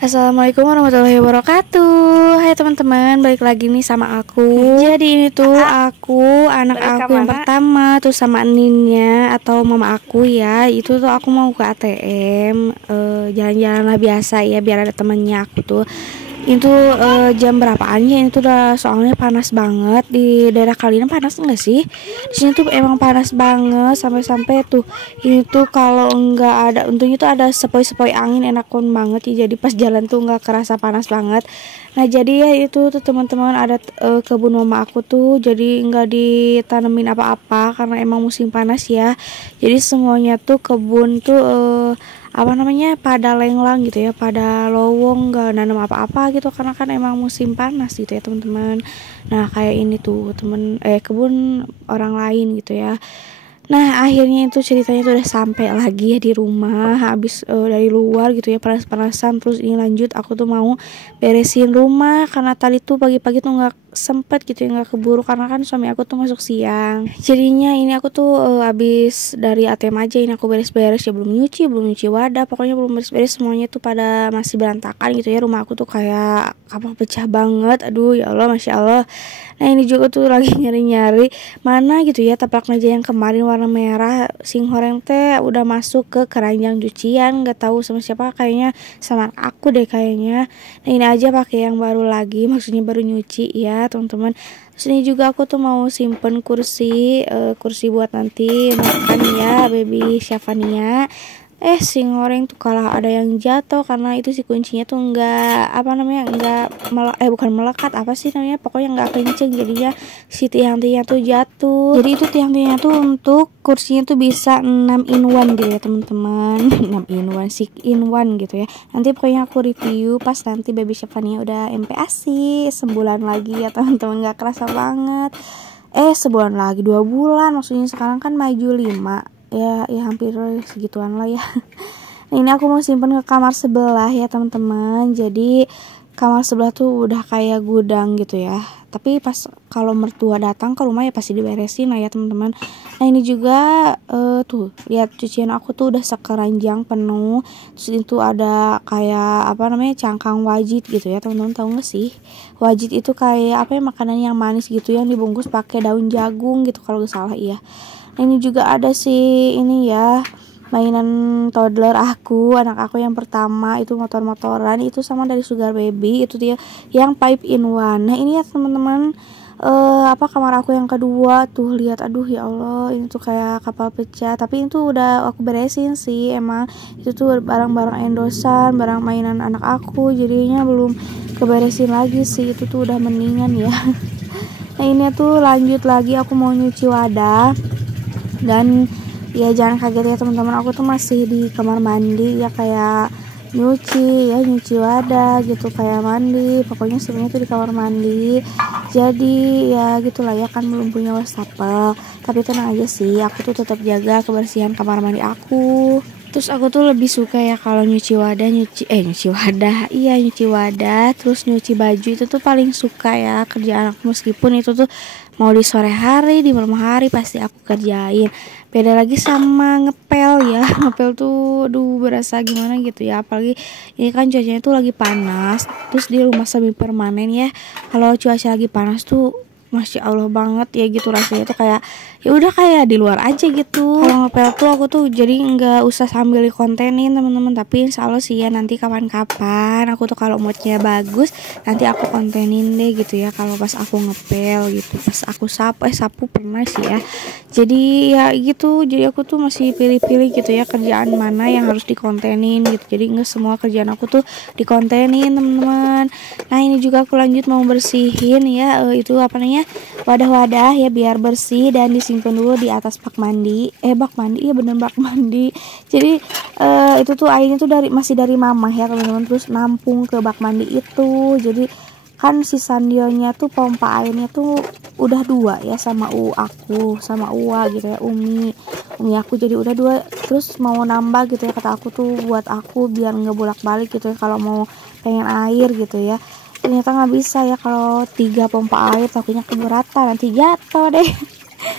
Assalamualaikum warahmatullahi wabarakatuh. Hai teman-teman, balik lagi nih sama aku. Jadi ini tuh anak aku yang pertama tuh sama Ninnya atau mama aku ya. Itu tuh aku mau ke ATM, jalan-jalan lah biasa ya, biar ada temennya aku tuh. Itu jam berapaan ya? Itu udah soalnya panas banget di daerah kalian. Panas enggak sih? Di sini tuh emang panas banget sampai-sampai tuh ini tuh kalau enggak ada untungnya tuh ada sepoi-sepoi angin enak banget ya. Jadi pas jalan tuh enggak kerasa panas banget. Nah, jadi ya itu tuh teman-teman ada kebun mama aku tuh jadi enggak ditanemin apa-apa karena emang musim panas ya. Jadi semuanya tuh kebun tuh apa namanya pada lenglang gitu ya, pada lowong, nggak nanam apa-apa gitu karena kan emang musim panas gitu ya teman-teman. Nah kayak ini tuh kebun orang lain gitu ya. Nah akhirnya itu ceritanya tuh udah sampai lagi ya di rumah habis dari luar gitu ya, panas-panasan. Terus ini lanjut aku tuh mau beresin rumah karena tadi tuh pagi-pagi tuh nggak sempet gitu ya, nggak keburu karena kan suami aku tuh masuk siang. Jadinya ini aku tuh habis dari ATM aja ini aku beres-beres ya, belum nyuci wadah, pokoknya belum beres-beres semuanya tuh pada masih berantakan gitu ya. Rumah aku tuh kayak kapal pecah banget, aduh ya Allah, masya Allah. Nah ini juga tuh lagi nyari-nyari mana gitu ya taplak meja yang kemarin warna merah sing horeng teh udah masuk ke keranjang cucian, nggak tahu sama siapa, kayaknya sama aku deh kayaknya. Nah ini aja pakai yang baru lagi, maksudnya baru nyuci ya teman-teman. Terus ini juga aku tuh mau simpen kursi buat nanti makan ya baby Syafania. Sing goreng tuh kalau ada yang jatuh karena itu si kuncinya tuh enggak apa namanya bukan melekat, apa sih namanya, pokoknya enggak kenceng, jadinya si tiang-tiangnya tuh jatuh. Jadi itu tiang-tiangnya tuh untuk kursinya tuh bisa 6 in 1 gitu ya teman-teman. 6 in 1 6 in 1 gitu ya. Nanti pokoknya aku review pas nanti baby Syafania udah MPASI sebulan lagi ya teman-teman, enggak kerasa banget. Sebulan lagi 2 bulan, maksudnya sekarang kan maju 5 ya hampir segituan lah ya. Nah ini aku mau simpen ke kamar sebelah ya teman-teman. Jadi kamar sebelah tuh udah kayak gudang gitu ya, tapi pas kalau mertua datang ke rumah ya pasti diberesin lah ya teman-teman. Nah ini juga tuh lihat cucian aku tuh udah sekeranjang penuh. Terus itu ada kayak apa namanya cangkang wajit gitu ya teman-teman, tahu nggak sih? Wajit itu kayak apa ya, makanan yang manis gitu yang dibungkus pakai daun jagung gitu kalau nggak salah ya. Nah ini juga ada sih ini ya mainan toddler aku, anak aku yang pertama itu motor-motoran, itu sama dari Sugar Baby, itu dia yang 5 in 1. Nah ini ya teman-teman kamar aku yang kedua tuh, lihat, aduh ya Allah ini tuh kayak kapal pecah, tapi itu udah aku beresin sih. Emang itu tuh barang-barang endosan, barang mainan anak aku, jadinya belum keberesin lagi sih, itu tuh udah mendingan ya. Nah ini tuh lanjut lagi aku mau nyuci wadah. Dan ya jangan kaget ya teman-teman, aku tuh masih di kamar mandi ya, kayak nyuci wadah gitu, kayak mandi, pokoknya semuanya tuh di kamar mandi. Jadi ya gitulah ya, kan belum punya wastafel, tapi tenang aja sih, aku tuh tetap jaga kebersihan kamar mandi aku. Terus aku tuh lebih suka ya kalau nyuci wadah, nyuci wadah, terus nyuci baju itu tuh paling suka ya kerjaan aku, meskipun itu tuh mau di sore hari, di malam hari pasti aku kerjain. Beda lagi sama ngepel ya, ngepel tuh berasa gimana gitu ya, apalagi ini kan cuacanya tuh lagi panas, terus di rumah semi permanen ya. Kalau cuaca lagi panas tuh Masya Allah banget ya gitu, rasanya tuh kayak ya udah kayak di luar aja gitu. Kalau ngepel tuh aku tuh jadi nggak usah sambil dikontenin teman-teman, tapi insya Allah sih ya nanti kapan-kapan aku tuh kalau moodnya bagus nanti aku kontenin deh gitu ya, kalau pas aku ngepel gitu, pas aku sapu pernah sih ya. Jadi ya gitu, jadi aku tuh masih pilih-pilih gitu ya kerjaan mana yang harus dikontenin gitu, jadi nggak semua kerjaan aku tuh dikontenin teman-teman. Nah ini juga aku lanjut mau bersihin ya itu apa namanya wadah-wadah ya, biar bersih dan disimpan dulu di atas bak mandi. Bak mandi ya, bener bak mandi. Jadi itu tuh airnya tuh masih dari mama ya teman-teman, terus nampung ke bak mandi itu. Jadi kan si Sandionya tuh pompa airnya tuh udah 2 ya sama sama Uwa gitu ya, umi aku, jadi udah 2, terus mau nambah gitu ya, kata aku tuh buat aku biar nggak bolak-balik gitu ya kalau mau pengen air gitu ya. Ternyata nggak bisa ya kalau 3 pompa air, takutnya keberatan nanti jatuh deh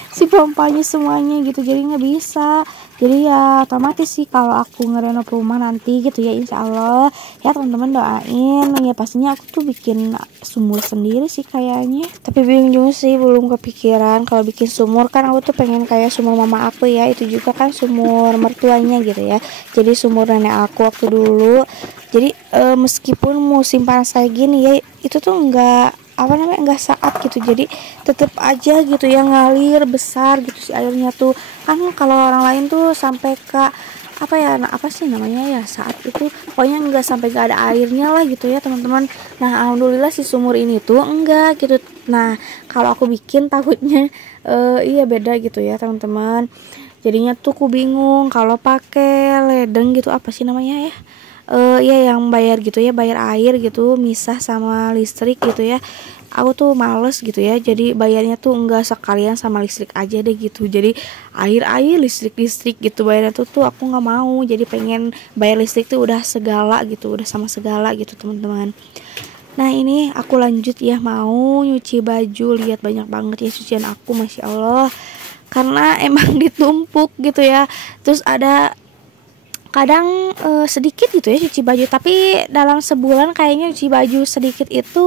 si pompanya semuanya gitu, jadi nggak bisa. Jadi ya otomatis sih kalau aku ngerenov rumah nanti gitu ya, insya Allah ya teman-teman doain ya. Pastinya aku tuh bikin sumur sendiri sih kayaknya, tapi bingung juga sih, belum kepikiran kalau bikin sumur. Kan aku tuh pengen kayak sumur mama aku ya, itu juga kan sumur mertuanya gitu ya, jadi sumur nenek aku waktu dulu. Jadi meskipun musim panas kayak gini ya, itu tuh enggak saat gitu, jadi tetep aja gitu ya ngalir besar gitu si airnya tuh. Kan kalau orang lain tuh sampai ke apa ya, apa sih namanya ya, saat itu pokoknya enggak sampai gak ada airnya lah gitu ya teman-teman. Nah alhamdulillah si sumur ini tuh enggak gitu. Nah kalau aku bikin takutnya iya beda gitu ya teman-teman. Jadinya tuh aku bingung kalau pakai ledeng gitu, apa sih namanya ya, iya yang bayar gitu ya, bayar air gitu misah sama listrik gitu ya. Aku tuh males gitu ya, jadi bayarnya tuh enggak sekalian sama listrik aja deh gitu. Jadi air listrik gitu bayarnya tuh aku nggak mau. Jadi pengen bayar listrik tuh udah segala gitu, udah sama segala gitu teman-teman. Nah ini aku lanjut ya, mau nyuci baju. Lihat banyak banget ya cucian aku, masya Allah, karena emang ditumpuk gitu ya. Terus ada kadang sedikit gitu ya cuci baju, tapi dalam sebulan kayaknya cuci baju sedikit itu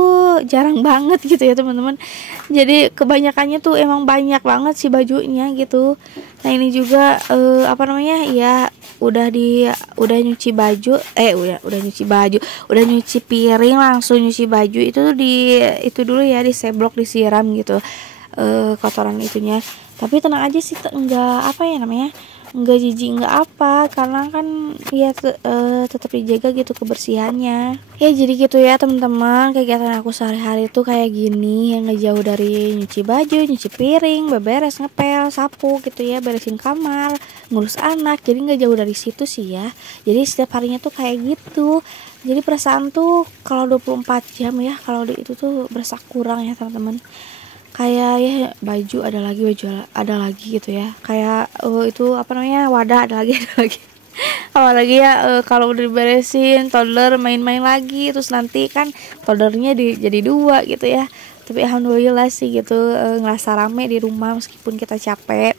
jarang banget gitu ya teman-teman. Jadi kebanyakannya tuh emang banyak banget sih bajunya gitu. Nah ini juga apa namanya ya, udah nyuci baju, udah nyuci piring, langsung nyuci baju itu tuh itu dulu ya, diseblok, disiram gitu kotoran itunya. Tapi tenang aja sih, enggak apa ya namanya, enggak jijik enggak apa, karena kan ya tetap dijaga gitu kebersihannya ya. Jadi gitu ya teman-teman, kegiatan aku sehari-hari tuh kayak gini, yang nggak jauh dari nyuci baju, nyuci piring, beberes, ngepel, sapu gitu ya, beresin kamar, ngurus anak. Jadi nggak jauh dari situ sih ya. Jadi setiap harinya tuh kayak gitu. Jadi perasaan tuh kalau 24 jam ya, kalau itu tuh berasa kurang ya teman-teman. Kayak ya baju ada lagi gitu ya, kayak itu apa namanya, wadah ada lagi kalau lagi ya kalau udah diberesin, toddler main-main lagi, terus nanti kan toddlernya jadi dua gitu ya. Tapi alhamdulillah sih gitu, ngerasa rame di rumah meskipun kita capek.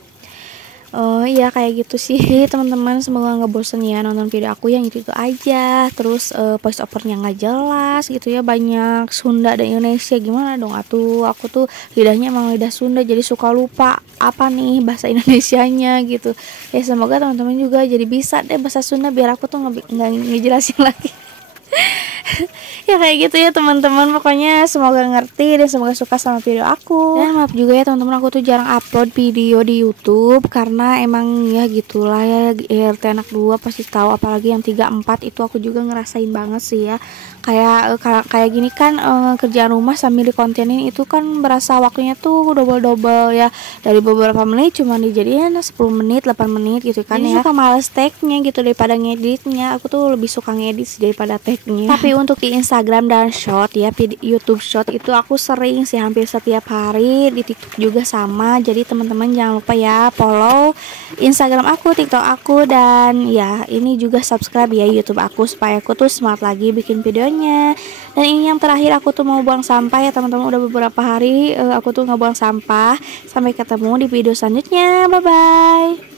Iya kayak gitu sih teman-teman. Semoga nggak bosen ya nonton video aku yang itu aja. Terus voice overnya nggak jelas gitu ya, banyak Sunda dan Indonesia. Gimana dong atuh, aku tuh lidahnya emang lidah Sunda, jadi suka lupa apa nih bahasa Indonesianya gitu ya. Semoga teman-teman juga jadi bisa deh bahasa Sunda, biar aku tuh nggak ngejelasin lagi. Ya kayak gitu ya teman-teman, pokoknya semoga ngerti dan semoga suka sama video aku. Dan maaf juga ya teman-teman, aku tuh jarang upload video di YouTube karena emang ya gitulah ya, RT anak 2 pasti tahu, apalagi yang 3 4 itu aku juga ngerasain banget sih ya. Kayak gini kan kerjaan rumah sambil dikontenin itu kan berasa waktunya tuh double ya, dari beberapa menit cuma dijadiin 10 menit 8 menit gitu kan. Jadi ya suka males tagnya gitu daripada ngeditnya. Aku tuh lebih suka ngedit sih daripada tagnya. Tapi untuk di Instagram dan short ya, YouTube short itu aku sering sih, hampir setiap hari. Di TikTok juga sama. Jadi teman-teman jangan lupa ya follow Instagram aku, TikTok aku, dan ya ini juga subscribe ya YouTube aku supaya aku tuh semangat lagi bikin videonya. Dan ini yang terakhir, aku tuh mau buang sampah ya teman-teman. Udah beberapa hari aku tuh nggak buang sampah. Sampai ketemu di video selanjutnya, bye bye.